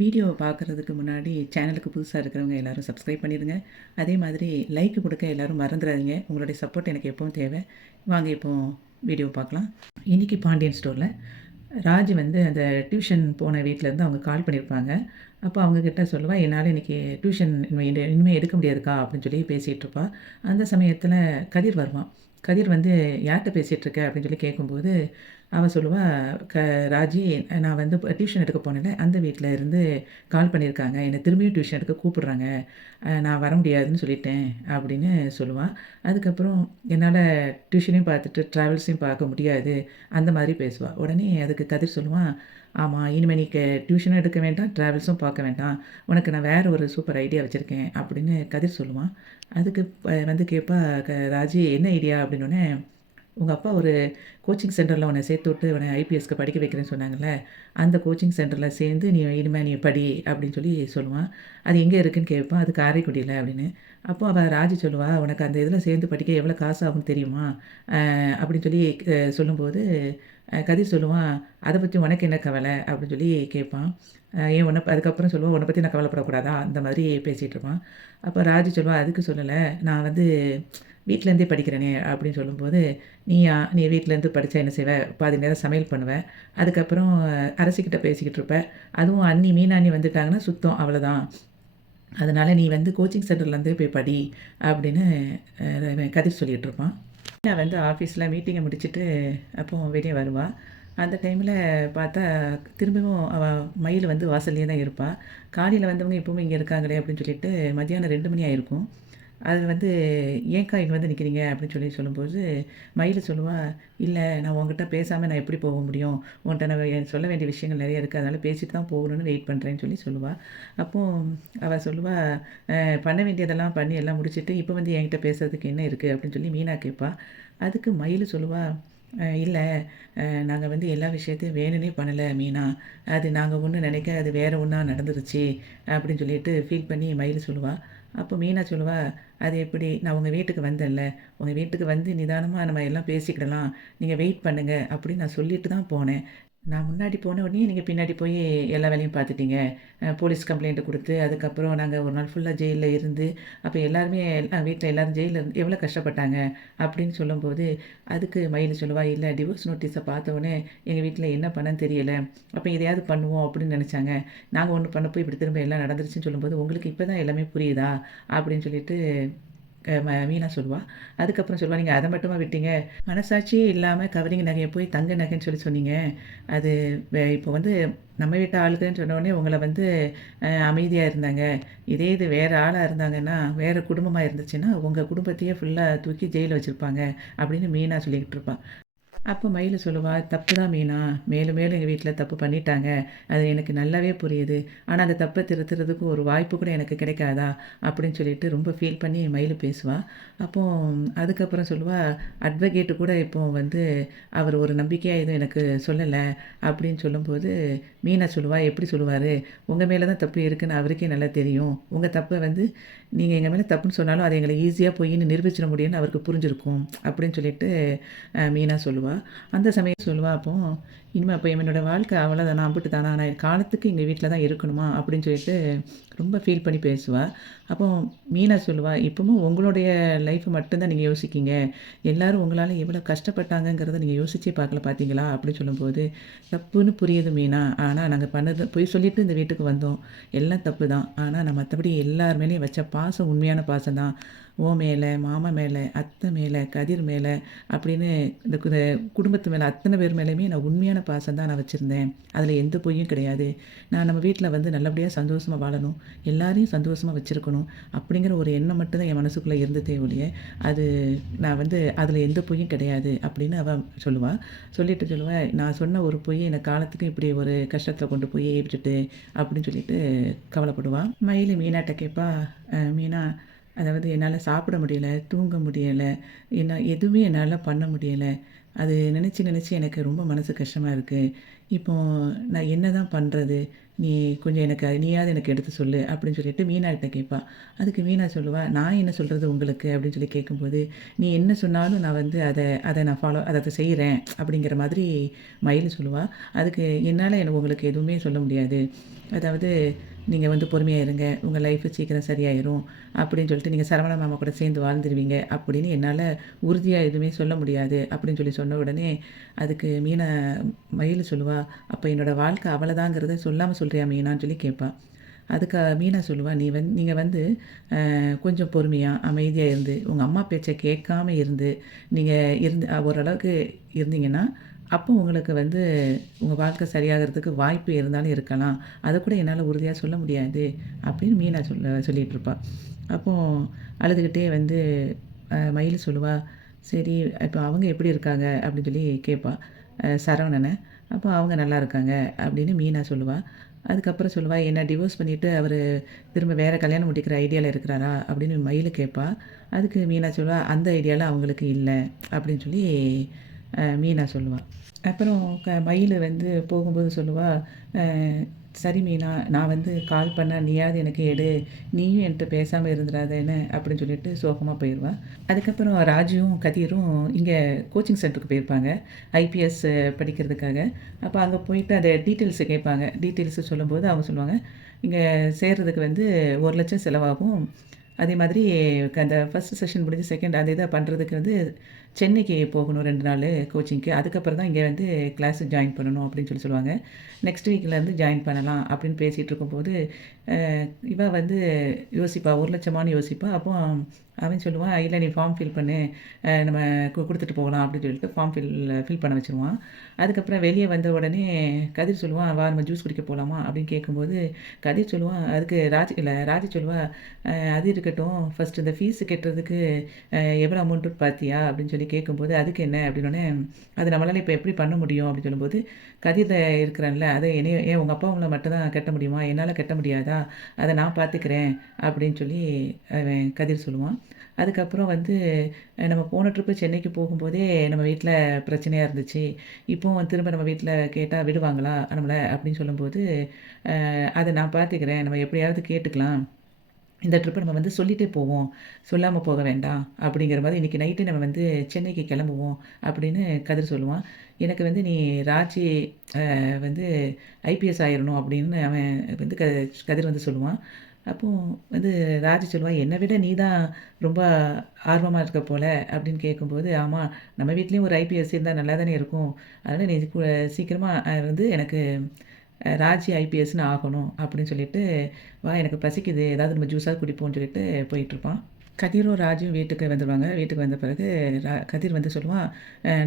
வீடியோவை பார்க்குறதுக்கு முன்னாடி சேனலுக்கு புதுசாக இருக்கிறவங்க எல்லாரும் சப்ஸ்கிரைப் பண்ணிடுங்க. அதே மாதிரி லைக் கொடுக்க எல்லாரும் மறந்துடாதீங்க. உங்களுடைய சப்போர்ட் எனக்கு எப்பவும் தேவை. வாங்க இப்போ வீடியோ பார்க்கலாம். இன்றைக்கி பாண்டியன் ஸ்டோரில் ராஜ் வந்து அந்த டியூஷன் போன வீட்டிலேருந்து அவங்க கால் பண்ணியிருப்பாங்க. அப்போ அவங்கக்கிட்ட சொல்லுவாள், என்னால் இன்றைக்கி டியூஷன் இனிமேல் எடுக்க முடியாதுக்கா அப்படின்னு சொல்லி பேசிகிட்டு இருப்பா. அந்த சமயத்தில் கதிர் வருவான். கதிர் வந்து யார்கிட்ட பேசிகிட்ருக்க அப்படின்னு சொல்லி கேட்கும்போது அவள் சொல்லுவாள், ராஜி, நான் வந்து டியூஷன் எடுக்க போனேன்ல, அந்த வீட்டில் இருந்து கால் பண்ணியிருக்காங்க, என்னை திரும்பியும் டியூஷன் எடுக்க கூப்பிடுறாங்க, நான் வர முடியாதுன்னு சொல்லிட்டேன் அப்படின்னு சொல்லுவாள். அதுக்கப்புறம் என்னால் டியூஷனையும் பார்த்துட்டு ட்ராவல்ஸையும் பார்க்க முடியாது அந்த மாதிரி பேசுவாள். உடனே அதுக்கு கதிர் சொல்லுவான், ஆமாம், இனிமேல் நீ டியூஷனும் எடுக்க வேண்டாம், ட்ராவல்ஸும் பார்க்க வேண்டாம், உனக்கு நான் வேறு ஒரு சூப்பர் ஐடியா வச்சுருக்கேன் அப்படின்னு கதிர் சொல்லுவான். அதுக்கு வந்து கேட்பா, ராஜி என்ன ஐடியா அப்படின்னோடனே, உங்கள் அப்பா ஒரு கோச்சிங் சென்டரில் உன்னை சேர்த்து விட்டு உன்னை ஐபிஎஸ்க்கு படிக்க வைக்கிறேன்னு சொன்னாங்கல்ல, அந்த கோச்சிங் சென்டரில் சேர்ந்து இனிமேல் நீ படி அப்படின்னு சொல்லி சொல்லுவான். அது எங்கே இருக்குதுன்னு கேட்பான். அது காரைக்குடியில் அப்படின்னு. அப்போ அவள் ராஜி சொல்லுவாள், உனக்கு அந்த இதில் சேர்ந்து படிக்க எவ்வளோ காசு ஆகும்னு தெரியுமா அப்படின்னு சொல்லி சொல்லும்போது கதிர் சொல்லுவான், அதை பற்றி உனக்கு என்ன கவலை அப்படின்னு சொல்லி கேட்பான். ஏன் அதுக்கப்புறம் சொல்லுவான், உன்னை பற்றி நான் கவலைப்படக்கூடாதா அந்த மாதிரி பேசிகிட்டு இருப்பான். அப்போ ராஜி சொல்லுவாள், அதுக்கு சொல்லலை, நான் வந்து வீட்டிலேருந்தே படிக்கிறேனே அப்படின்னு சொல்லும்போது, நீ வீட்டிலேருந்து படித்தா என்ன செய்வ, பாதி நேரம் சமையல் பண்ணுவேன், அதுக்கப்புறம் அரசிக்கிட்ட பேசிக்கிட்டு இருப்ப, அதுவும் மீனா அண்ணி வந்துட்டாங்கன்னா சுத்தம் அவ்வளோதான், அதனால் நீ வந்து கோச்சிங் சென்டர்லேருந்தே போய் படி அப்படின்னு கதிர் சொல்லிகிட்டு இருப்பான். நான் வந்து ஆஃபீஸில் மீட்டிங்கை முடிச்சுட்டு அப்போ வெளியே வருவாள். அந்த டைமில் பார்த்தா திரும்பவும் அவள் மயில் வந்து வாசல்லையே தான் இருப்பாள். காலையில் வந்தவங்க இப்போவும் இங்கே இருக்காங்களே அப்படின்னு சொல்லிட்டு மதியானம் 2 மணி ஆயிருக்கும். அது வந்து, ஏன்க்கா இங்கே வந்து நிற்கிறீங்க அப்படின்னு சொல்லும்போது மயில் சொல்லுவா, இல்லை, நான் உங்ககிட்ட பேசாமல் நான் எப்படி போக முடியும், உன்கிட்ட நான் சொல்ல வேண்டிய விஷயங்கள் நிறைய இருக்குது, அதனால் பேசிட்டு தான் போகணுன்னு வெயிட் பண்ணுறேன்னு சொல்லுவாள். அப்போது அவள் சொல்லுவாள், பண்ண வேண்டியதெல்லாம் பண்ணி எல்லாம் முடிச்சுட்டு இப்போ வந்து என்கிட்ட பேசுறதுக்கு என்ன இருக்குது அப்படின்னு சொல்லி மீனா கேட்பா. அதுக்கு மயில் சொல்லுவாள், இல்லை, நாங்கள் வந்து எல்லா விஷயத்தையும் வேணும்னே பண்ணலை மீனா, அது நாங்கள் ஒன்று நினைக்க அது வேறு ஒன்றா நடந்துருச்சு அப்படின்னு சொல்லிட்டு ஃபீல் பண்ணி மயில் சொல்லுவாள். அப்போ மீனா சொல்லுவா, அது எப்படி, நான் உங்கள் வீட்டுக்கு வந்தேன்ல, உங்கள் வீட்டுக்கு வந்து நிதானமாக நம்ம எல்லாம் பேசிக்கிடலாம், நீங்கள் வெயிட் பண்ணுங்கள் அப்படின்னு நான் சொல்லிட்டு தான் போனேன். நான் முன்னாடி போன உடனே நீங்கள் பின்னாடி போய் எல்லா வேலையும் பார்த்துட்டீங்க. போலீஸ் கம்ப்ளைண்ட்டு கொடுத்து, அதுக்கப்புறம் நாங்கள் ஒரு நாள் ஃபுல்லாக ஜெயிலில் இருந்து, அப்போ எல்லாருமே வீட்டில் எல்லோரும் ஜெயிலில் இருந்து எவ்வளோ கஷ்டப்பட்டாங்க அப்படின்னு சொல்லும்போது, அதுக்கு மயில் சொல்லுவா, இல்லை, டிவோர்ஸ் நோட்டீஸை பார்த்தோன்னே எங்கள் வீட்டில் என்ன பண்ணன்னு தெரியலை, அப்போ எதையாவது பண்ணுவோம் அப்படின்னு நினச்சாங்க, நாங்கள் ஒன்று பண்ணப்போ இப்படி திரும்ப எல்லாம் நடந்துருச்சுன்னு சொல்லும்போது, உங்களுக்கு இப்போ தான் எல்லாமே புரியுதா அப்படின்னு சொல்லிட்டு மீனா சொல்லுவா. அதுக்கப்புறம் சொல்லுவா, நீங்கள் அதை மட்டுமா விட்டீங்க, மனசாட்சியே இல்லாமல் கவரிங் நகையை போய் தங்க நகைன்னு சொன்னீங்க, அது இப்போ வந்து நம்ம வீட்டு ஆளுக்குன்னு சொன்னோடனே உங்களை வந்து அமைதியாக இருந்தாங்க, இதே இது வேறு ஆளாக இருந்தாங்கன்னா, வேறு குடும்பமாக இருந்துச்சுன்னா உங்கள் குடும்பத்தையே ஃபுல்லாக தூக்கி ஜெயிலில் வச்சுருப்பாங்க அப்படின்னு மீனா சொல்லிக்கிட்டு இருப்பாள். அப்போ மயில் சொல்லுவா, தப்பு தான் மீனா, மேலும் மேலும் எங்கள் வீட்டில் தப்பு பண்ணிட்டாங்க, அது எனக்கு நல்லாவே புரியுது, ஆனால் அந்த தப்பை திருத்துறதுக்கு ஒரு வாய்ப்பு கூட எனக்கு கிடைக்காதா அப்படின்னு சொல்லிட்டு ரொம்ப ஃபீல் பண்ணி மயில் பேசுவாள். அப்போது அதுக்கப்புறம் சொல்லுவாள், அட்வொகேட்டு கூட இப்போது வந்து அவர் ஒரு நம்பிக்கையாக எதுவும் எனக்கு சொல்லலை அப்படின்னு சொல்லும்போது மீனா சொல்லுவா, எப்படி சொல்லுவார், உங்கள் மேலே தான் தப்பு இருக்குதுன்னு அவருக்கே நல்லா தெரியும், உங்கள் தப்பை வந்து நீங்கள் எங்கள் மேலே தப்புன்னு சொன்னாலும் அதை எங்களை ஈஸியாக போயின்னு நிரூபிச்சிட முடியும்னு அவருக்கு புரிஞ்சிருக்கும் அப்படின்னு சொல்லிட்டு மீனா சொல்லுவாள். அந்த சமயம் சொல்லுவா, அப்போ இனிமேல் அப்போ என்னோடய வாழ்க்கை அவ்வளோதான், நான் அம்பிட்டு தானா, நான் காலத்துக்கு எங்கள் வீட்டில் தான் இருக்கணுமா அப்படின்னு சொல்லிட்டு ரொம்ப ஃபீல் பண்ணி பேசுவாள். அப்போ மீனா சொல்லுவாள், இப்போவும் உங்களுடைய லைஃப்பை மட்டும்தான் நீங்கள் யோசிக்கிங்க, எல்லோரும் உங்களால் எவ்வளோ கஷ்டப்பட்டாங்கங்கிறத நீங்கள் யோசிச்சே பார்க்கல பார்த்தீங்களா அப்படின்னு சொல்லும்போது, தப்புன்னு புரியுது மீனா, ஆனால் நாங்கள் பண்ணது பொய் சொல்லிட்டு இந்த வீட்டுக்கு வந்தோம், எல்லாம் தப்பு தான், ஆனால் நான் மற்றபடி எல்லார் மேலேயும் வச்ச பாசம் உண்மையான பாசம் தான், ஓ மேலே, மாமா மேலே, அத்தை மேலே, கதிர் மேலே அப்படின்னு இந்த குடும்பத்து மேலே அத்தனை பேர் மேலேயுமே நான் உண்மையான பாசம் தான் நான் வச்சுருந்தேன், அதில் எந்த பொய்யும் கிடையாது, நான் நம்ம வீட்டில் வந்து நல்லபடியாக சந்தோஷமாக வாழணும், எல்லாரையும் சந்தோஷமாக வச்சுருக்கணும் அப்படிங்கிற ஒரு எண்ணம் மட்டும்தான் என் மனசுக்குள்ளே இருந்ததே ஒழிய, அது நான் வந்து அதில் எந்த பொய்யும் கிடையாது அப்படின்னு அவள் சொல்லுவாள். சொல்லுவேன், நான் சொன்ன ஒரு பொய் எனக்கு காலத்துக்கும் இப்படி ஒரு கஷ்டத்தில் கொண்டு போய் விட்டுட்டு அப்படின்னு சொல்லிட்டு கவலைப்படுவாள். மயில் மீனாட்ட கேட்பா, மீனா, அதாவது என்னால் சாப்பிட முடியலை, தூங்க முடியலை, எதுவுமே என்னால் பண்ண முடியலை, அது நினச்சி நினச்சி எனக்கு ரொம்ப மனசு கஷ்டமாக இருக்குது, இப்போ நான் என்ன தான் பண்ணுறது? நீ கொஞ்சம் எனக்கு நீயாவது எனக்கு எடுத்து சொல்லு அப்படின்னு சொல்லிட்டு மீனாகிட்ட கேட்பா. அதுக்கு மீனா சொல்லுவா, நான் என்ன சொல்கிறது உங்களுக்கு அப்படின்னு சொல்லி கேட்கும்போது, நீ என்ன சொன்னாலும் நான் வந்து அதை நான் அதை செய்கிறேன் அப்படிங்கிற மாதிரி மயில் சொல்லுவா. அதுக்கு என்னால் உங்களுக்கு எதுவுமே சொல்ல முடியாது. அதாவது நீங்கள் வந்து பொறுமையாக இருங்க, உங்கள் லைஃபு சீக்கிரம் சரியாயிரும் அப்படின்னு சொல்லிட்டு நீங்கள் சரவண மாமா கூட சேர்ந்து வாழ்ந்துருவீங்க அப்படின்னு என்னால் உறுதியாக எதுவுமே சொல்ல முடியாது அப்படின்னு சொல்லி சொன்ன உடனே அதுக்கு மீனா மயில் சொல்லுவா, அப்போ என்னோடய வாழ்க்கை அவ்வளோதாங்கிறத சொல்லாமல் சொல்கிறியா மீனான்னு சொல்லி கேட்பா. அதுக்கு மீனா சொல்லுவா, நீங்கள் வந்து கொஞ்சம் பொறுமையாக அமைதியாக இருந்து உங்கள் அம்மா பேச்சை கேட்காம இருந்து நீங்கள் ஓரளவுக்கு இருந்தீங்கன்னா அப்போ உங்களுக்கு வந்து உங்கள் வாழ்க்கை சரியாகிறதுக்கு வாய்ப்பு இருந்தாலும் இருக்கலாம். அதை கூட என்னால் உறுதியாக சொல்ல முடியாது அப்படின்னு மீனா சொல்லிகிட்டு இருப்பா. அப்போது அழுதுகிட்டே வந்து மயில் சொல்லுவா, சரி இப்போ அவங்க எப்படி இருக்காங்க அப்படின்னு சொல்லி கேட்பா சரவணனை. அப்போ அவங்க நல்லா இருக்காங்க அப்படின்னு மீனா சொல்லுவா. அதுக்கப்புறம் சொல்லுவா, என்ன டிவோர்ஸ் பண்ணிவிட்டு அவர் திரும்ப வேறு கல்யாணம் முடிக்கிற ஐடியாவில் இருக்கிறாரா அப்படின்னு மயில் கேட்பா. அதுக்கு மீனா சொல்லுவா, அந்த ஐடியாவில் அவங்களுக்கு இல்லை அப்படின்னு சொல்லி மீனா சொல்லுவா. அப்புறம் மயில் வந்து போகும்போது சொல்லுவா, அ சரி மீனா, நான் வந்து கால் பண்ணா நீயாவது எனக்கு எடு, நீயும் என்கிட்ட பேசாமல் இருந்துடாதேன்னு அப்படின்னு சொல்லிட்டு சோகமாக போயிடுவா. அதுக்கப்புறம் ராஜுவும் கதிரும் இங்கே கோச்சிங் சென்டருக்கு போயிருப்பாங்க ஐபிஎஸ் படிக்கிறதுக்காக. அப்போ அங்கே போயிட்டு அந்த டீட்டெயில்ஸு கேட்பாங்க. டீட்டெயில்ஸு சொல்லும்போது அவங்க சொல்லுவாங்க, இங்கே சேர்றதுக்கு வந்து 1,00,000 செலவாகும். அதே மாதிரி அந்த ஃபஸ்ட்டு செஷன் முடிஞ்சு செகண்ட் அந்த இதை பண்ணுறதுக்கு வந்து சென்னைக்கு போகணும் 2 நாள் கோச்சிங்க்கு. அதுக்கப்புறம் தான் இங்கே வந்து கிளாஸுக்கு ஜாயின் பண்ணணும் அப்படின்னு சொல்லுவாங்க. நெக்ஸ்ட் வீக்லேருந்து ஜாயின் பண்ணலாம் அப்படின்னு பேசிகிட்டு இருக்கும்போது இவ வந்து யோசிப்பா, 1,00,000 யோசிப்பா. அப்போ அவன் சொல்லுவான், இல்லை நீ ஃபார்ம் ஃபில் பண்ணு, நம்ம கொடுத்துட்டு போகலாம் அப்படின்னு சொல்லிட்டு ஃபார்ம் ஃபில் பண்ண வச்சுருவான். அதுக்கப்புறம் வெளியே வந்த உடனே கதிர் சொல்லுவான், வா நம்ம ஜூஸ் குடிக்க போகலாமா அப்படின்னு கேட்கும்போது கதிர் சொல்லுவான், அதுக்கு ராஜி சொல்லுவா, அது இருக்கட்டும், ஃபஸ்ட்டு இந்த ஃபீஸு கட்டுறதுக்கு எவ்வளோ அமௌண்ட்டு பார்த்தியா அப்படின்னு சொல்லி கேட்கும்போது, அதுக்கு என்ன அப்படின்னோடனே, அது நம்மளால் இப்போ எப்படி பண்ண முடியும் அப்படின்னு சொல்லும்போது, கதிரில் இருக்கிறான்ல, அதை ஏன் உங்கள் அப்பா உங்களை மட்டும் தான் கட்ட முடியுமா, என்னால் கட்ட முடியாதா, அதை நான் பார்த்துக்கிறேன் அப்படின்னு சொல்லி அவன் கதிர் சொல்லுவான். அதுக்கப்புறம் வந்து நம்ம போன ட்ரிப்பு சென்னைக்கு போகும்போதே நம்ம வீட்டில் பிரச்சனையாக இருந்துச்சு. இப்போவும் திரும்ப நம்ம வீட்டில் கேட்டால் விடுவாங்களா நம்மளை அப்படின்னு சொல்லும்போது, அதை நான் பார்த்துக்கிறேன், நம்ம எப்படியாவது கேட்டுக்கலாம். இந்த ட்ரிப்பை நம்ம வந்து சொல்லிகிட்டே போவோம், சொல்லாமல் போக வேண்டாம் அப்படிங்கிற மாதிரி இன்றைக்கி நைட்டு நம்ம வந்து சென்னைக்கு கிளம்புவோம் அப்படின்னு கதிர் சொல்லுவான். எனக்கு வந்து நீ ராஜி வந்து ஐபிஎஸ் ஆயிரணும் அப்படின்னு அவன் வந்து கதிர் வந்து சொல்லுவான். அப்போது வந்து ராஜி சொல்லுவா, என்னை விட நீ தான் ரொம்ப ஆர்வமாக இருக்க போல அப்படின்னு கேட்கும்போது, ஆமாம் நம்ம வீட்லேயும் ஒரு ஐபிஎஸ் இருந்தால் நல்லா தானே இருக்கும், அதனால் நீ சீக்கிரமாக வந்து எனக்கு ராஜி ஐபிஎஸ்ன்னு ஆகணும் அப்படின்னு சொல்லிட்டு, வா எனக்கு பசிக்குது ஏதாவது நம்ம ஜூஸாக குடிப்போம்னு சொல்லிட்டு போயிட்டுருப்பான். கதிரும் ராஜும் வீட்டுக்கு வந்துடுவாங்க. வீட்டுக்கு வந்த பிறகு கதிர் வந்து சொல்லுவான்,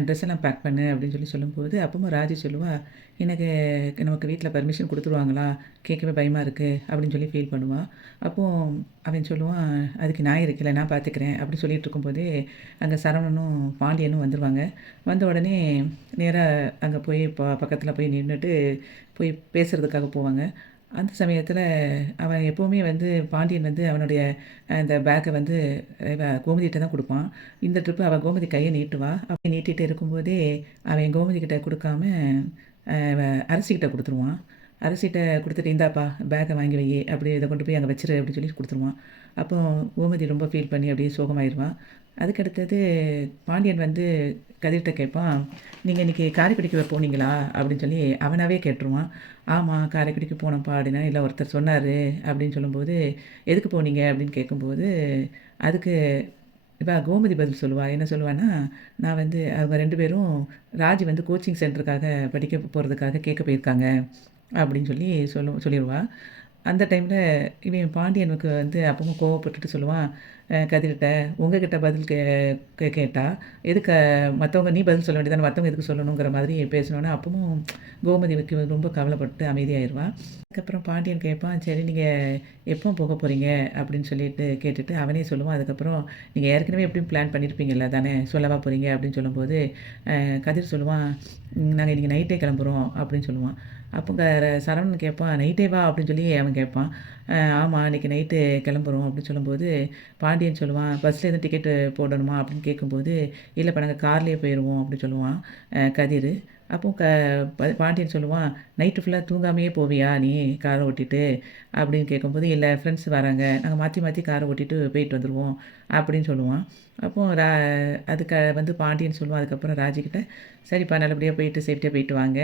ட்ரெஸ் எல்லாம் பேக் பண்ணு அப்படின்னு சொல்லி சொல்லும்போது, அப்பவும் ராஜு சொல்லுவா, எனக்கு நமக்கு வீட்டில் பர்மிஷன் கொடுத்துருவாங்களா, கேட்கவே பயமாக இருக்குது அப்படின்னு சொல்லி ஃபீல் பண்ணுவான். அப்போது அவன் சொல்லுவான், அதுக்கு நான் இருக்கல, நான் பார்த்துக்கிறேன் அப்படின்னு சொல்லிட்டு இருக்கும்போதே அங்கே சரவணனும் பாண்டியனும் வந்துடுவாங்க. வந்த உடனே நேராக அங்கே போய் பக்கத்தில் போய் நின்றுட்டு போய் பேசுகிறதுக்காக போவாங்க. அந்த சமயத்தில் அவன் எப்போவுமே வந்து பாண்டியன் வந்து அவனுடைய அந்த பேக்கை வந்து கோமதிகிட்ட தான் கொடுப்பான். இந்த ட்ரிப்பு அவன் கோமதி கையை நீட்டுவா. அப்படி நீட்டிகிட்டு இருக்கும்போதே அவன் கோமதிக்கிட்ட கொடுக்காம அரசிக்கிட்ட கொடுத்துருவான். அரசிகிட்ட கொடுத்துட்டு, இந்தாப்பா பேக்கை வாங்கி வை, அப்படி இதை கொண்டு போய் அங்கே வச்சிரு அப்படின்னு சொல்லி கொடுத்துருவான். அப்போ கோமதி ரொம்ப ஃபீல் பண்ணி அப்படியே சோகமாயிடுவான். அதுக்கடுத்தது பாண்டியன் வந்து கதிர்கிட்ட கேட்பான், நீங்கள் இன்றைக்கி காரைக்குடிக்கு போனீங்களா அப்படின்னு சொல்லி அவனாவே கேட்டுருவான். ஆமாம் காரைக்குடிக்கு போனப்பா அப்படின்னா, இல்லை ஒருத்தர் சொன்னார் அப்படின்னு சொல்லும்போது, எதுக்கு போனீங்க அப்படின்னு கேட்கும்போது, அதுக்கு கோமதி பதில் சொல்லுவாள். என்ன சொல்லுவான்னா, நான் வந்து அவங்க 2 பேரும் ராஜி வந்து கோச்சிங் சென்டருக்காக படிக்க போகிறதுக்காக கேட்க போயிருக்காங்க அப்படின்னு சொல்லி சொல்லிடுவா. அந்த டைமில் இவன் பாண்டியனுக்கு வந்து அப்பவும் கோவப்பட்டுட்டு சொல்லுவான், கதிர்கிட்ட உங்ககிட்ட பதில் கேட்டா எதுக்கு மற்றவங்க நீ பதில் சொல்ல வேண்டியதானே, மற்றவங்க எதுக்கு சொல்லணுங்கிற மாதிரி பேசணுன்னா அப்பவும் கோமதிக்கு ரொம்ப கவலைப்பட்டு அமைதியாயிடுவான். அதுக்கப்புறம் பாண்டியன் கேட்பான், சரி நீங்கள் எப்போ போக போகிறீங்க அப்படின்னு சொல்லிட்டு கேட்டுட்டு அவனே சொல்லுவான். அதுக்கப்புறம் நீங்கள் ஏற்கனவே எப்படியும் பிளான் பண்ணியிருப்பீங்கல்ல தானே, சொல்லவா போகிறீங்க அப்படின்னு சொல்லும்போது கதிர் சொல்லுவான், நாங்கள் இன்றைக்கி நைட்டே கிளம்புறோம் அப்படின்னு சொல்லுவான். அப்போ சரவணன் கேட்பான், நைட்டே வா அப்படின்னு சொல்லி அவன் கேட்பான். ஆமாம் இன்றைக்கி நைட்டு கிளம்புறோம் அப்படின்னு சொல்லும்போது பாண்டியன் சொல்லுவான், பஸ்ஸில் எதுவும் டிக்கெட்டு போடணுமா அப்படின்னு கேட்கும்போது, இல்லைப்பா நாங்கள் கார்லேயே போயிடுவோம் அப்படின்னு சொல்லுவான் கதிர். அப்போ பாண்டியன் சொல்லுவான், "நைட்டு ஃபுல்லாக தூங்காமையே போவியா நீ காரை ஓட்டிட்டு?" அப்படின்னு கேட்கும்போது, "இல்லை ஃப்ரெண்ட்ஸ் வராங்க. நாங்கள் மாற்றி மாற்றி காரை ஓட்டிட்டு போயிட்டு வந்துடுவோம்." அப்படின்னு சொல்லுவான். அப்போ அதுக்கு வந்து பாண்டியன் சொல்லுவான் அதுக்கப்புறம் ராஜிக்கிட்ட, "சரிப்பா நல்லபடியாக போயிட்டு சேஃப்டியாக போயிட்டு வாங்க.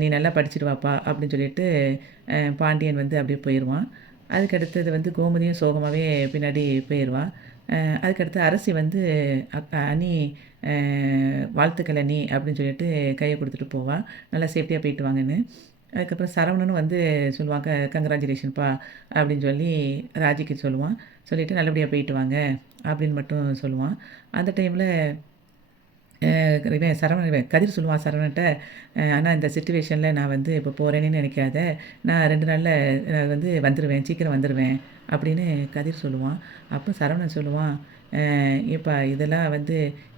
நீ நல்லா படிச்சுட்டு வாப்பா." அப்படின்னு சொல்லிட்டு பாண்டியன் வந்து அப்படியே போயிடுவான். அதுக்கு அடுத்தது வந்து கோமதியும் சோகமாகவே பின்னாடி போயிடுவா. அதுக்கடுத்து அரசி வந்து "அண்ணி வாழ்த்துக்கள் அண்ணி" அப்படின்னு சொல்லிட்டு கையை கொடுத்துட்டு போவா. நல்லா சேஃப்டியாக போயிட்டு வாங்கன்னு. அதுக்கப்புறம் சரவணனும் வந்து சொல்லுவான், கங்ராச்சுலேஷன்ப்பா" அப்படின்னு சொல்லி ராஜிக்கு சொல்லுவான். சொல்லிவிட்டு நல்லபடியாக போயிட்டு வாங்க அப்படின்னு மட்டும் சொல்லுவான். அந்த டைமில் இவன் கதிர் சொல்லுவான் சரவணன்ட்ட, "அண்ணா இந்த சிச்சுவேஷனில் நான் வந்து இப்போ போகிறேன்னு நினைக்காத. நான் 2 நாளில் வந்து வந்துடுவேன், சீக்கிரம் வந்துடுவேன்." அப்படின்னு கதிர் சொல்லுவான். அப்போ சரவணன் சொல்லுவான், "ஏப்பா இதெல்லாம் வந்து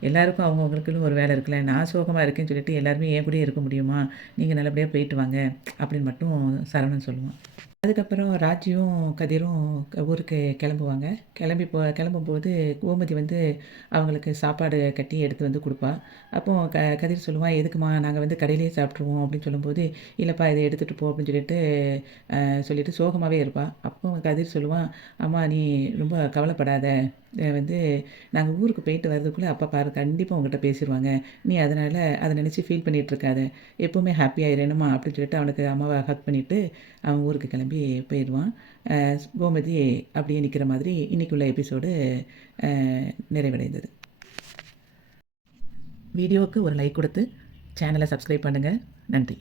எல்லாருக்கும் அவங்கவங்களுக்குன்னு ஒரு வேலை இருக்குல்ல. நான் சோகமாக இருக்கேன்னு சொல்லிட்டு எல்லாருமே என் கூடயே இருக்க முடியுமா? நீங்கள் நல்லபடியாக போயிட்டு வாங்க." அப்படின்னு மட்டும் சரவணன் சொல்லுவான். அதுக்கப்புறம் ராஜியும் கதிரும் ஊருக்கு கிளம்புவாங்க. கிளம்பும்போது கோமதி வந்து அவங்களுக்கு சாப்பாடு கட்டி எடுத்து வந்து கொடுப்பா. அப்போ கதிர் சொல்லுவான், "எதுக்குமா நாங்கள் வந்து கடையிலேயே சாப்பிட்ருவோம்." அப்படின்னு சொல்லும்போது, "இல்லைப்பா இதை எடுத்துகிட்டு போ." அப்படின்னு சொல்லிட்டு சோகமாகவே இருப்பா. அப்போ கதிர் சொல்லுவான், "அம்மா நீ ரொம்ப கவலைப்படாத. வந்து நாங்கள் ஊருக்கு போயிட்டு வரதுக்குள்ளே அப்பா பாரு கண்டிப்பாக உங்ககிட்ட பேசிடுவாங்க. நீ அதனால் அதை நினச்சி ஃபீல் பண்ணிகிட்டு இருக்காத. எப்போவுமே ஹாப்பியாக இருணுமா." அப்படின்னு சொல்லிட்டு அவனுக்கு அம்மாவை ஹக் பண்ணிவிட்டு அவன் ஊருக்கு கிளம்பி போயிடுவான். கோமதி அப்படியே நிற்கிற மாதிரி இன்றைக்குள்ள எபிசோடு நிறைவடைந்தது. வீடியோவுக்கு ஒரு லைக் கொடுத்து சேனலை சப்ஸ்கிரைப் பண்ணுங்கள். நன்றி.